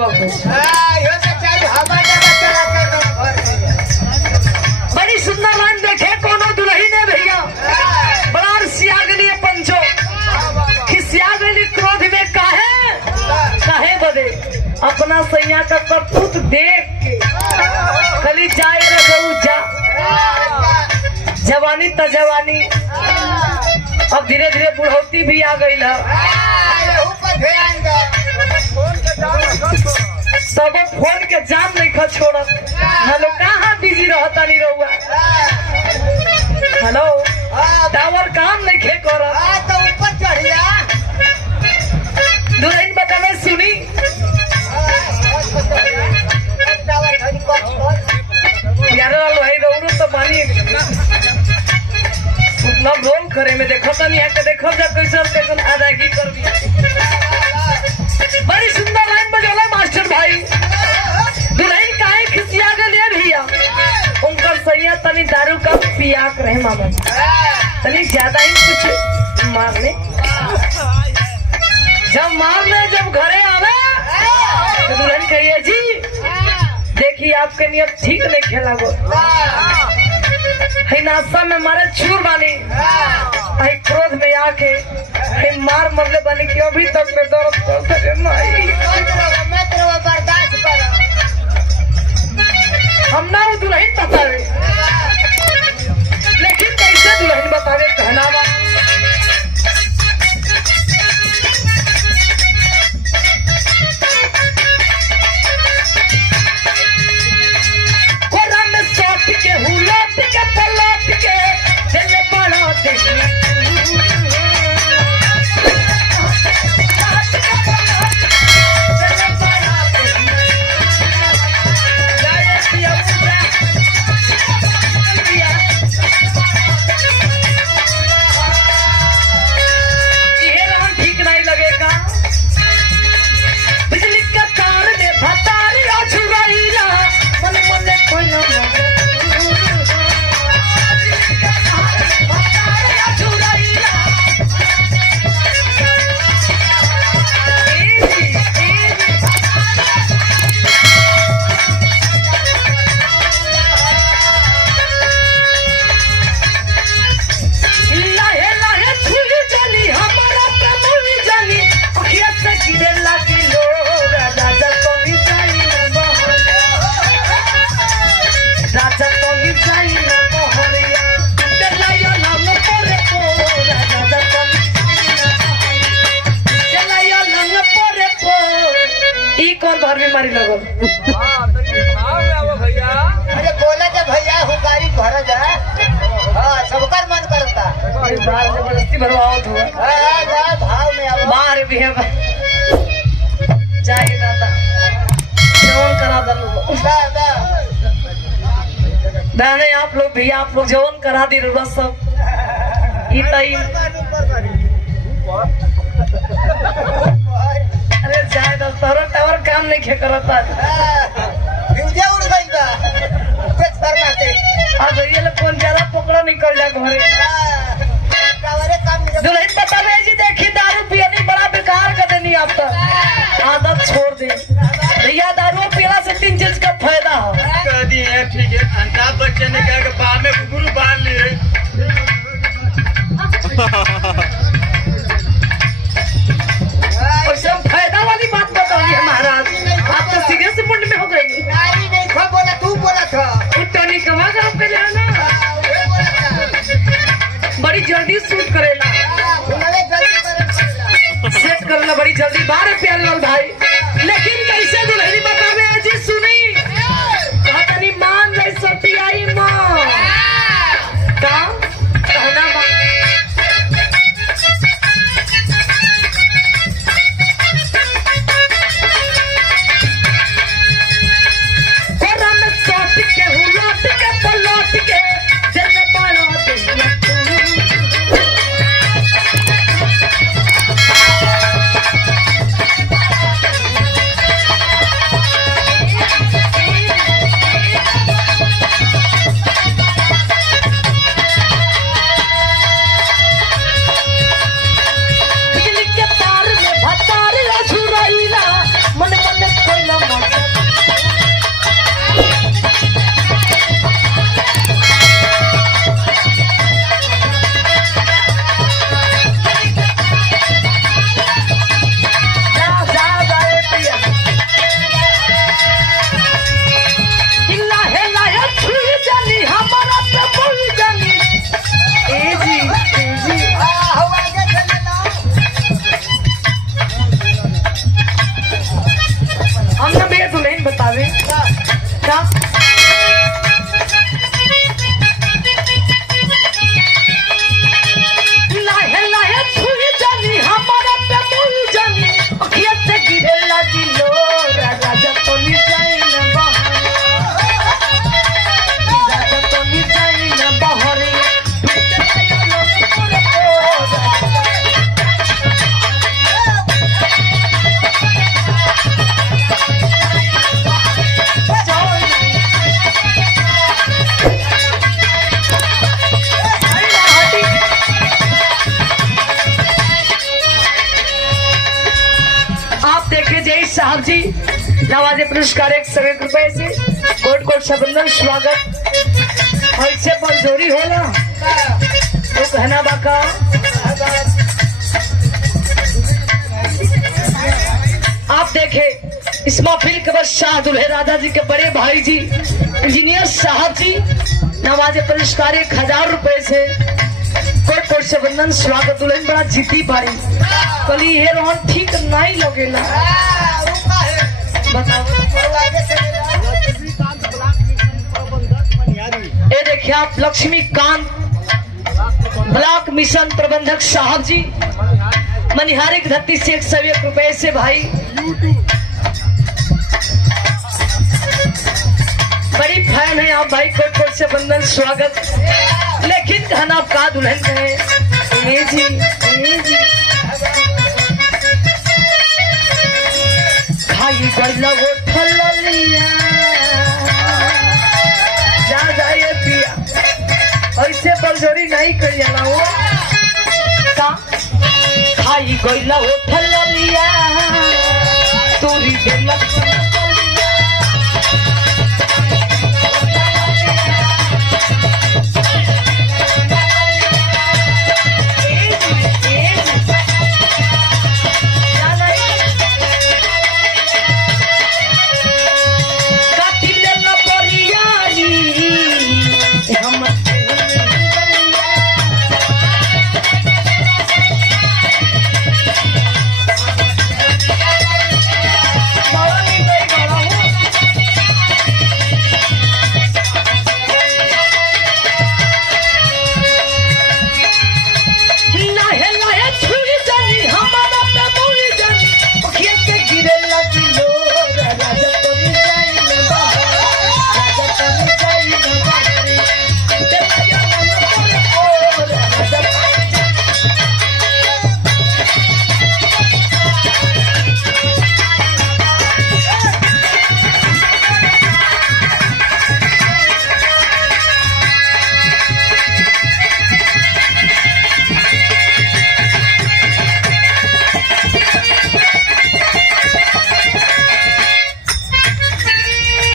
बाबू बड़ी सुंदर लाइन देखे कोनो दुल्ही ने भैया बड़ा सिया गली पंचो खिसिया गली क्रोध में काहे बदे अपना सैया का करतूत देख के कली जाए रे बहू जा जवानी त जवानी अब धीरे धीरे बुढ़ौती भी आ गई है सब फोन के जाम नहीं खा छोड़त हेलो कहाँ बिजी रहता नहीं रहुआ हेलो टावर काम नहीं खे करत दुल्हन बताने सुनी यार भाई रोड तो बानी मतलब रोल करे में देखो तो नहीं है कि देखो जब कैसे अदायगी कर दी बड़ी सुंदर लाइन बजौला मास्टर भाई दुल्हन काहे खिसिया गए भैया उनका सैया तनी दारू का पियाक रहे मामा तनी ज्यादा ही कुछ मारने जब घरे आवे तो दुल्हन कहिए जी देखिए आपके नियत ठीक नहीं खेला गो नाश्ता में मारे चूर बानी क्रोध में आके मार मरले बानी कि अभी तक में दर्द बर्दाश्त कर हम ना वो दुल्हन बतावे लेकिन कैसे दुल्हन बतावे कहनावा बीमारी लगल भैया अरे बोला जब भैया हुकारी भर जाए सबका मन करता जबरदस्ती भरवाओ तो भाव में बाहर भी है जाए दादा जवन करा दलो दाने आप लोग भी आप लोग जवन करा दी रुआ सब अरे जाए तो तोरो टावर काम नहीं खे करता भिंजे उड़ गई बा पेट फरमाते अब ये लोग कौन ज्यादा पकड़ो निकल जा घरे टावरे काम नहीं दुल्हन बतावे जी देखी दारू पियनी बड़ा बेकार कर देनी आप तो आदत छोड़ दे भैया दारू पीला से 3 चीज का फायदा हो कह दी है ठीक है अंडा बच्चे ने कहा कि बाद में गुरु बांध लिए फायदा वाली बात बताइए महाराज आप तो सीरियस मुंड में हो गई नहीं खो बोला तू बोला था टोनी कमा काम पे जाना बड़ी जल्दी शूट करेला सेट करना बड़ी जल्दी 12 प्यार लाल भाई लेकिन कैसे दुल्हनी बतावे जी सुनी कहतनी मान ले सती आई मां का कहना का लाहे लाहे छुई जानी हमारा पे मुई जानी अखिया से गिरे लगी लो राजा तो नी जाई न राजा तो नी जाई न बहरे टूटे आयो मोर आप देखे जय साहब जी नवाजे पुरस्कार 101 रुपए से कोट कोट सबंदन स्वागत ऐसे मंजूरी होला तो कहना बाका आप देखे इस महफिल के बस शाह दुल्हे राधा जी के बड़े भाई जी इंजीनियर साहब जी नवाजे पुरस्कार 1000 रुपए से कोट कोट से बंधन स्वागत दुल्हन बड़ा जीती पारी कली ये रोहन ठीक नहीं लगेला बताओ ये देखिए आप लक्ष्मीकांत ब्लॉक मिशन प्रबंधक साहब जी मनिहारी की धरती से 101 रुपए से भाई बड़ी फैन है आप भाई कोट कोट से बंधन स्वागत लेकिन कहना आप का दुल्हन कहे ए जी खाई गइला वो ठललिया जा जाए पिया ऐसे बलजोरी नहीं कर जाना वो का खाई गइला वो ठललिया तोरी देला